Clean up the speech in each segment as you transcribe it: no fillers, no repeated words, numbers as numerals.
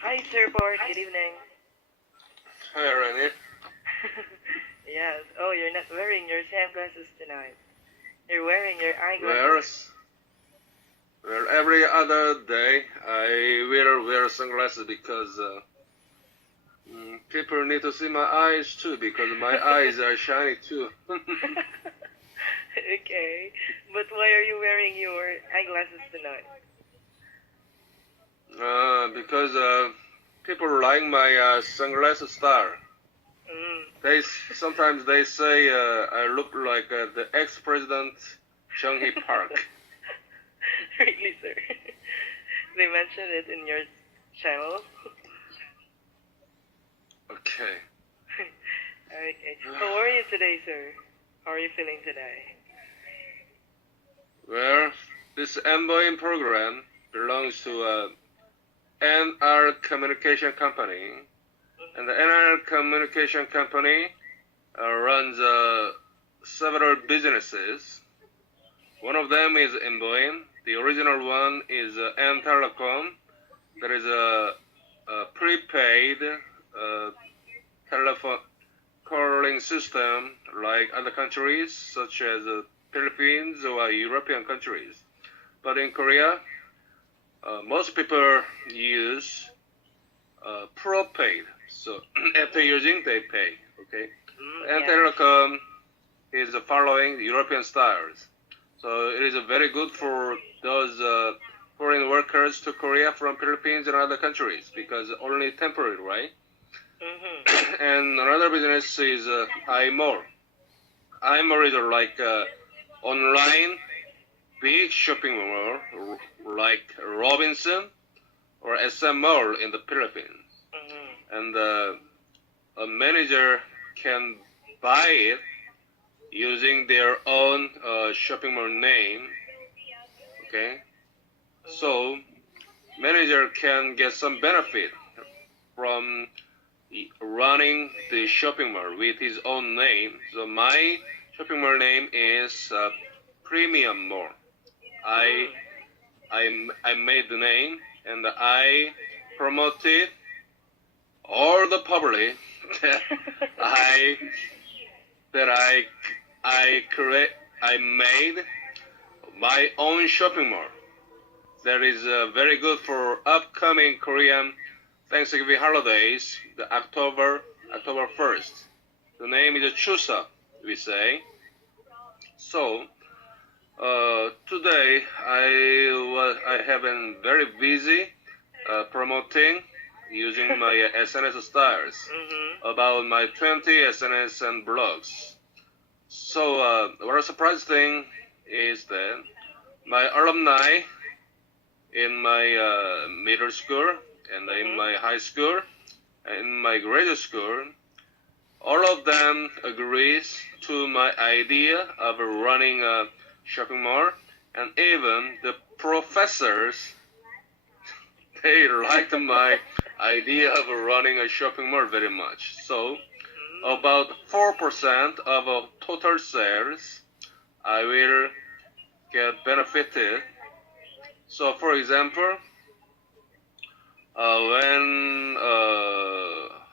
Hi, Sir Bart. Good evening. Hi, Rennie. Yes. Oh, you're not wearing your sunglasses tonight. You're wearing your eyeglasses. Well, every other day I will wear sunglasses because people need to see my eyes too, because my eyes are shiny too. Okay. But why are you wearing your eyeglasses tonight? Because people like my sunglasses style. Sometimes they say I look like the ex-president Chung-hee Park. Really, sir? They mentioned it in your channel. Okay. Okay. How are you today, sir? How are you feeling today? Well, this NVoim program belongs to NR Communication Company, and the NR Communication Company runs several businesses. One of them is NVoim. The original one is N Telecom. That is a prepaid telephone calling system like other countries, such as Philippines or European countries. But in Korea, most people use prepaid. So after using, they pay. Okay. And Telecom is following European styles. So it is very good for those foreign workers to Korea from Philippines and other countries, because only temporary, right? Mm-hmm. And another business is iMall. iMall is like online big shopping mall like Robinson or SM Mall in the Philippines. Mm-hmm. And a manager can buy it using their own shopping mall name. Okay, so manager can get some benefit from running the shopping mall with his own name. So my shopping mall name is Premium Mall. I made the name and I promoted all the public that I made my own shopping mall. That is very good for upcoming Korean Thanksgiving holidays, the October 1st. The name is Chuseok, we say. So today I have been very busy promoting using my SNS styles about my 20 SNS and blogs. So what a surprise thing is that my alumni in my middle school and in my high school and in my graduate school, all of them agrees to my idea of running a shopping mall, and even the professors, they liked my idea of running a shopping mall very much. So about 4% of total sales I will get benefited. So for example,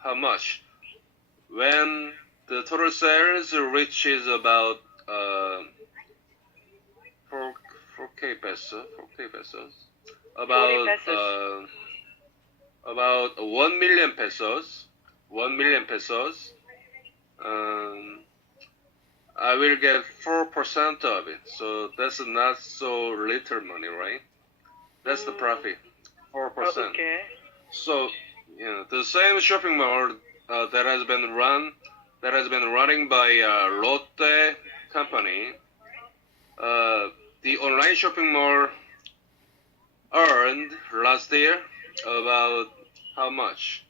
how much? When the total sales reaches about 4K pesos, about 1 million pesos, I will get 4% of it. So that's not so little money, right? That's the profit, 4%. Okay. So, the same shopping mall that has been running by Lotte company, the online shopping mall earned last year about how much?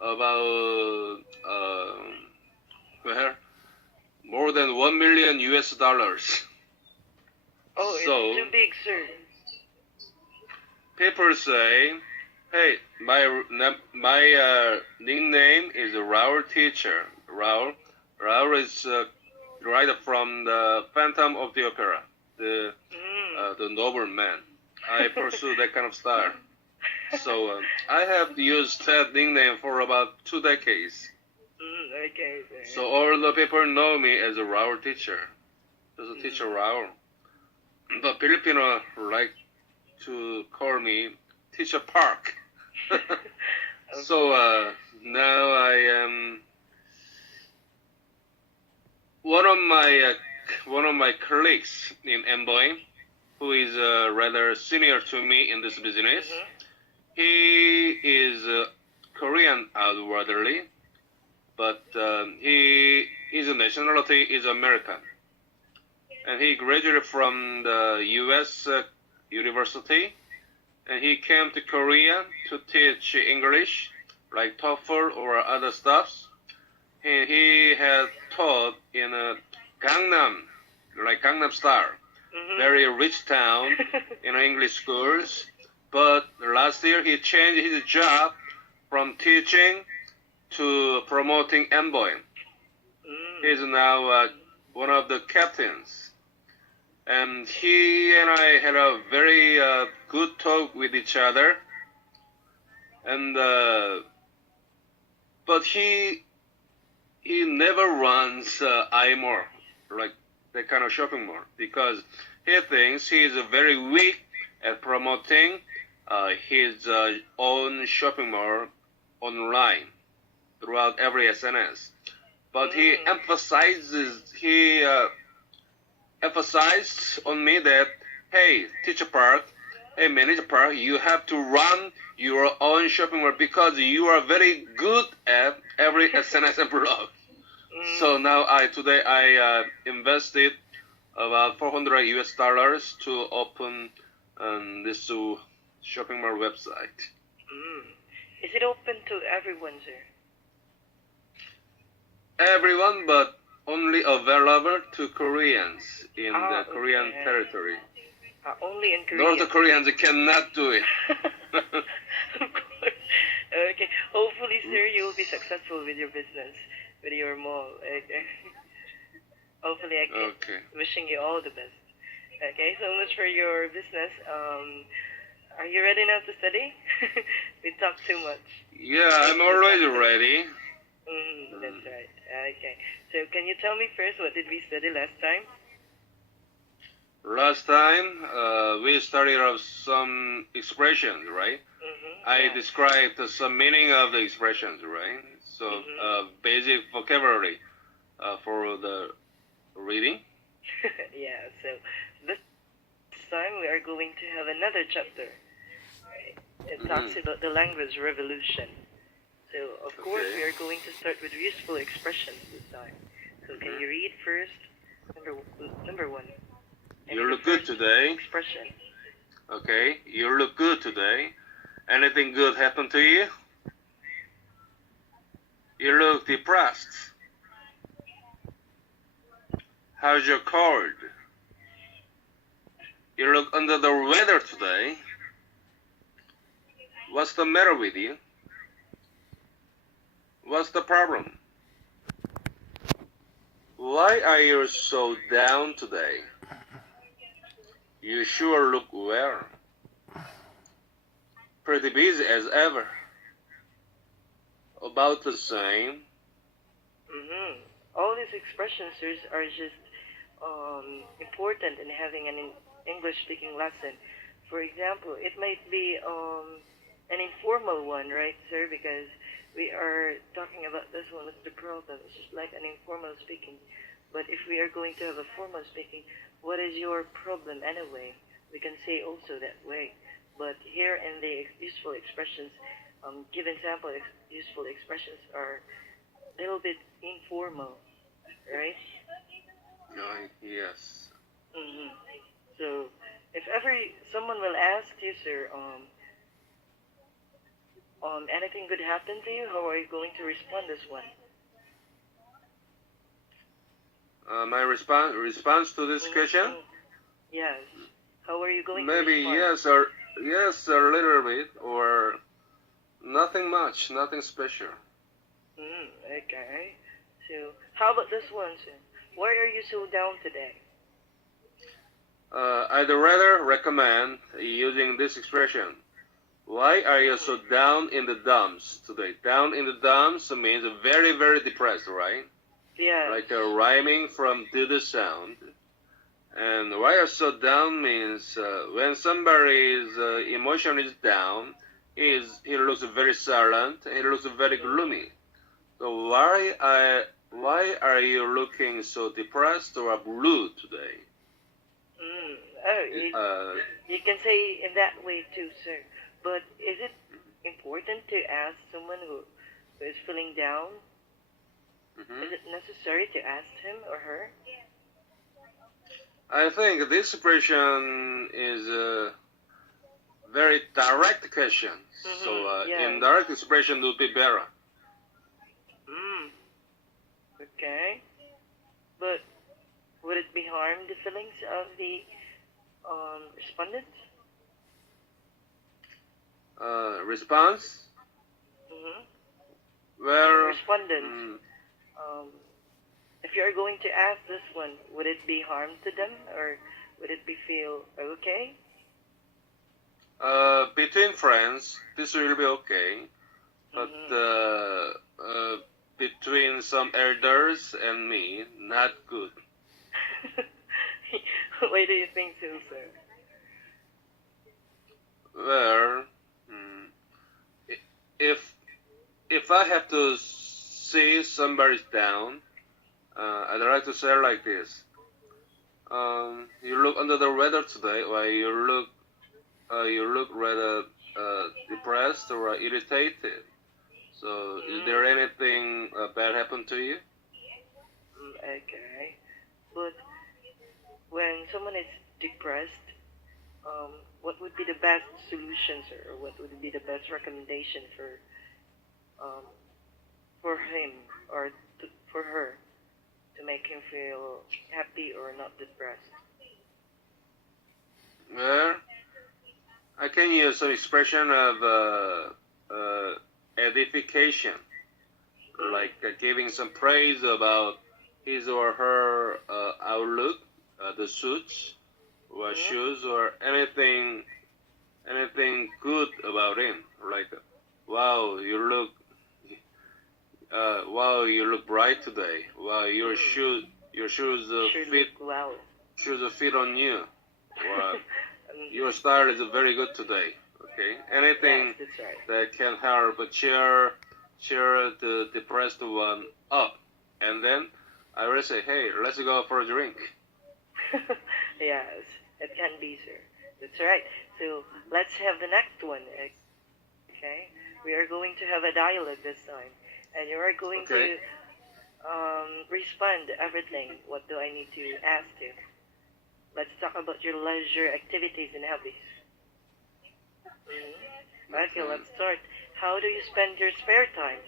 About more than $1 million US. Oh, so, it's too big, sir. People say, hey, my nickname is Raul Teacher. Raul is right from the Phantom of the Opera, the nobleman. I pursue that kind of style. So I have used that nickname for about 2 decades. Okay. So all the people know me as a Raul teacher. Just a teacher Raul. But Filipino like to call me Teacher Park. So now I am one of my colleagues in NVoim, who is rather senior to me in this business. He is Korean outwardly, but his nationality is American. And he graduated from the U.S. University, and he came to Korea to teach English, like TOEFL or other stuffs. And he had taught in Gangnam, like Gangnam Style, very rich town in English schools. But last year he changed his job from teaching to promoting NVoim. He's now one of the captains. And he and I had a very good talk with each other. And but he never runs ㅡ, like that kind of shopping mall, because he thinks he is very weak at promoting his own shopping mall online throughout every SNS. But he emphasized on me that, hey, Teacher Park, hey, Manager Park, you have to run your own shopping mall because you are very good at every SNS and blog. So now today I invested about $400 US to open this shopping mall website. Is it open to everyone, sir? Everyone, but only available to Koreans in the Korean territory. Only in Korea. North Koreans cannot do it. Of course. Okay. Hopefully, sir, you will be successful with your business, with your mall. Okay. Hopefully, I can. Okay. Wishing you all the best. Okay. So much for your business. Are you ready now to study? We talked too much. Yeah, I'm already ready. That's right. Okay. So can you tell me first, what did we study last time? Last time, we studied of some expressions, right? I described some meaning of the expressions, right? So, basic vocabulary for the reading. Yeah, so this time we are going to have another chapter. Right? It talks about the language revolution. So, of course, we are going to start with useful expressions this time. So, can you read first? Number one. You look good today. Expression. Okay, you look good today. Anything good happened to you? You look depressed. How's your cold? You look under the weather today. What's the matter with you? What's the problem? Why are you so down today? You sure look well. Pretty busy as ever. About the same. All these expressions are just important in having an English-speaking lesson. For example, it might be an informal one, right, sir? Because we are talking about this one with the problem. It's just like an informal speaking. But if we are going to have a formal speaking, what is your problem anyway? We can say also that way. But here in the useful expressions, give example useful expressions are a little bit informal, right? Yes. So if ever someone will ask you, sir, anything good happen to you, how are you going to respond this one? My response to this question? Yes. How are you going to Maybe respond? yes, a little bit, or nothing much, nothing special. Okay. So how about this one, sir? Why are you so down today? I'd rather recommend using this expression. Why are you so down in the dumps today? Down in the dumps means very, very depressed, right? Yeah. Like rhyming from do the sound. And why are so down means when somebody's emotion is down, he looks very silent, he looks very gloomy. So why are you looking so depressed or blue today? You can say in that way too, sir. But is it important to ask someone who is feeling down? Mm-hmm. Is it necessary to ask him or her? I think this expression is a very direct question. Mm-hmm. So Yeah. indirect expression would be better. Okay. But would it be harm the feelings of the respondent? Response? Well, Respondent. If you're going to ask this one, would it be harm to them or would it be feel okay? between friends, this will be okay. But between some elders and me, not good. Why do you think so, sir? Well, if I have to see somebody's down, I'd like to say like this. You look under the weather today, or you look rather depressed or irritated. So, is there anything bad happened to you? Okay. But when someone is depressed, what would be the best solutions or what would be the best recommendation for him or for her to make him feel happy or not depressed? Well, I can use some expression of edification, like giving some praise about his or her outlook, the suits or shoes or anything good about him. Like, wow, you look bright today. Wow, your shoes fit on you. Wow, your style is very good today. Okay, anything Yes, that's right. that can help cheer the depressed one up, and then I will say, hey, let's go for a drink. Yes, it can be, sir. That's right. So let's have the next one. Okay, we are going to have a dialogue this time, and you are going to respond to everything. What do I need to ask you? Let's talk about your leisure activities and hobbies. Okay, let's start. How do you spend your spare time?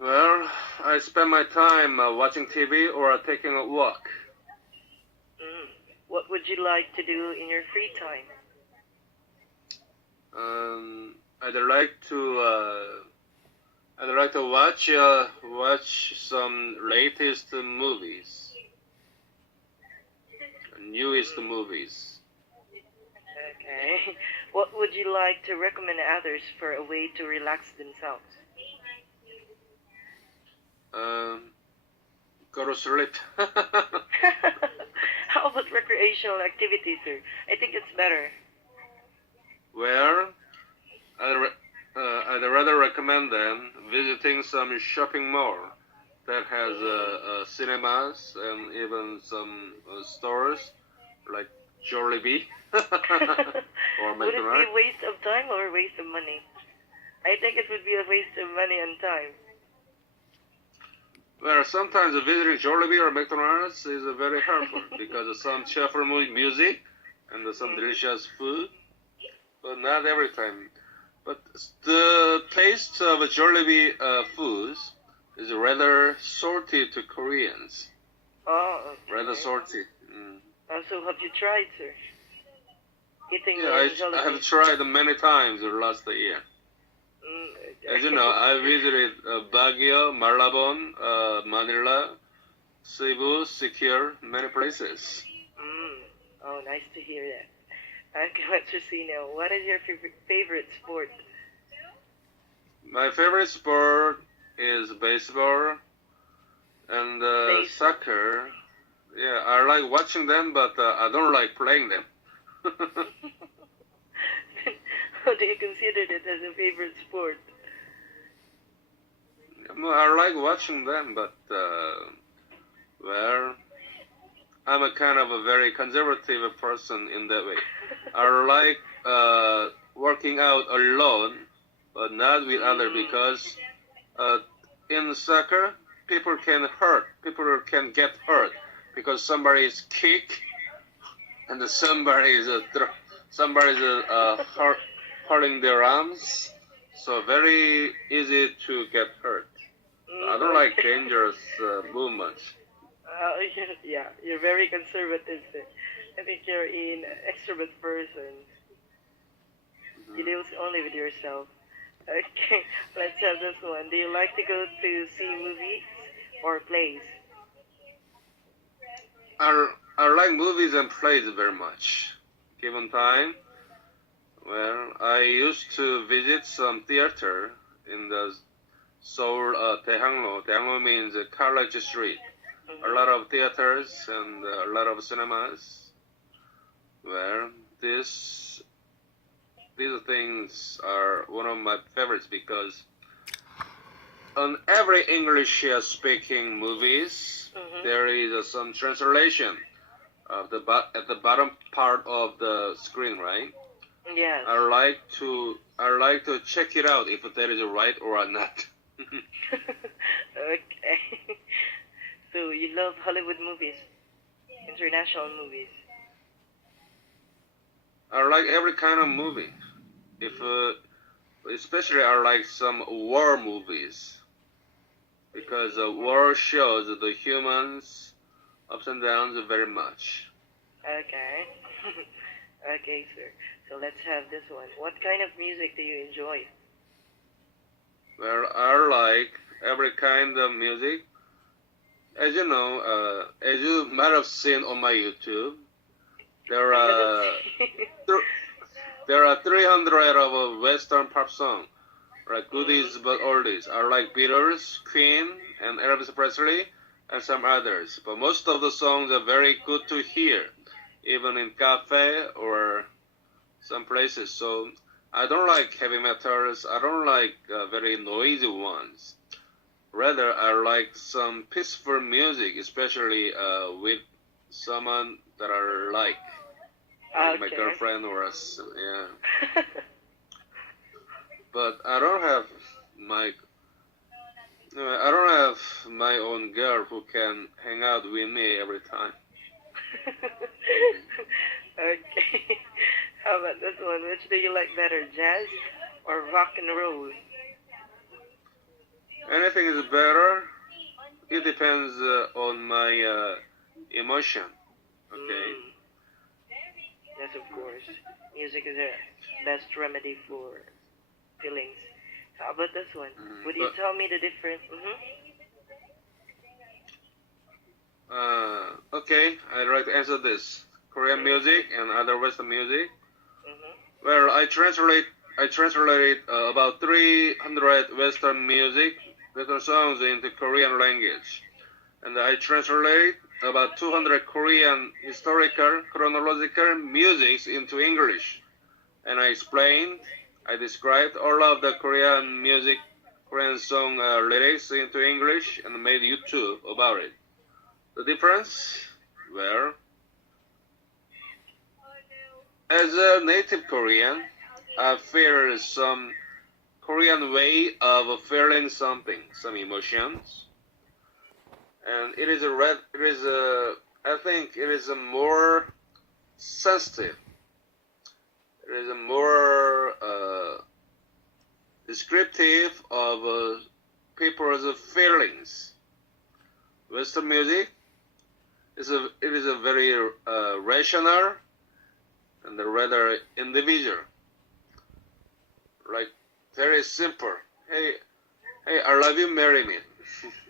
Well, I spend my time watching TV or taking a walk. What would you like to do in your free time? I'd like to watch some latest movies, newest movies. Okay. What would you like to recommend others for a way to relax themselves? Go to sleep. How about recreational activities, sir? I think it's better. Well, I'd rather recommend them visiting some shopping mall that has cinemas and even some stores like Jollibee or Would it be McDonald's. a waste of time or a waste of money? I think it would be a waste of money and time. Well, sometimes visiting Jollibee or McDonald's is very helpful because of some cheerful music and some delicious food, but not every time. But the taste of Jollibee foods is rather salty to Koreans. Oh, okay. Rather salty. So have you tried, sir? Eating Yeah, I Jollibee? have tried many times last year. Okay. As you know, I visited Baguio, Malabon, Manila, Cebu, Sikihor, many places. Oh, nice to hear that. Okay, let's just see now. What is your favorite sport? My favorite sport is baseball and soccer. Yeah, I like watching them, but I don't like playing them. How do you consider it as a favorite sport? I like watching them, but well, I'm a kind of a very conservative person in that way. I like working out alone, but not with others, because in soccer, people can get hurt because somebody is kick and somebody is hurling their arms, so very easy to get hurt. I don't like dangerous movements. Yeah, you're very conservative. I think you're an extrovert person. You deal only with yourself. Okay, let's have this one. Do you like to go to see movies or plays? I like movies and plays very much. Given time, well, I used to visit some theater in the Seoul Daehangno. Daehangno means College Street. A lot of theaters and a lot of cinemas. Well, these things are one of my favorites, because on every English speaking movies, there is some translation of at the bottom part of the screen, right? Yes. I like to check it out if that is right or not. Okay. So you love Hollywood movies, international movies. I like every kind of movie. Especially I like some war movies, because war shows the humans' ups and downs very much. Okay. Okay, sir. So let's have this one. What kind of music do you enjoy? Well, I like every kind of music. As you know, as you might have seen on my YouTube, there are 300 of Western pop songs, like goodies but oldies. I like Beatles, Queen, and Elvis Presley, and some others. But most of the songs are very good to hear, even in cafe or some places. So I don't like heavy metals. I don't like very noisy ones. Rather, I like some peaceful music, especially with someone that I like my girlfriend or us. Yeah. But I don't have my own girl who can hang out with me every time. Okay. How about this one? Which do you like better, jazz or rock and roll? Anything is better. It depends on my emotion. Okay. Yes, of course. Music is the best remedy for feelings. How about this one? Would you tell me the difference? Okay, I'd like to answer this. Korean music and other Western music. Well, I translated about 300 Western songs into Korean language, and I translated about 200 Korean historical, chronological musics into English, and I described all of the Korean song lyrics into English, and made YouTube about it. The difference? Well, as a native Korean, I feel some Korean way of feeling something, some emotions, and I think it is a more sensitive. It is a more descriptive of people's feelings. Western music it is a very rational and rather individual, like very simple. Hey, I love you, marry me.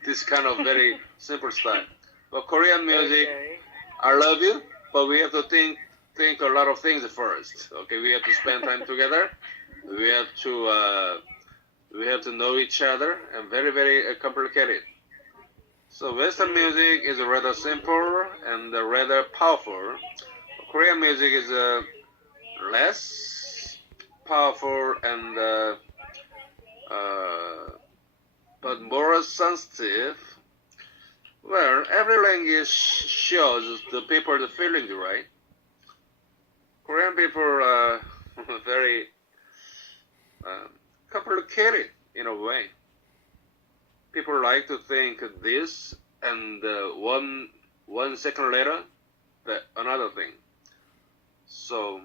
This kind of very simple style. But Korean music, I love you, but we have to think think a lot of things first. Okay, we have to spend time together. We have to know each other, and very, very complicated. So Western music is rather simple and rather powerful. Korean music is less powerful and but more sensitive. Well, every language shows the people the feeling, right? Korean people are very complicated in a way. People like to think this, and 1 second later, another thing. So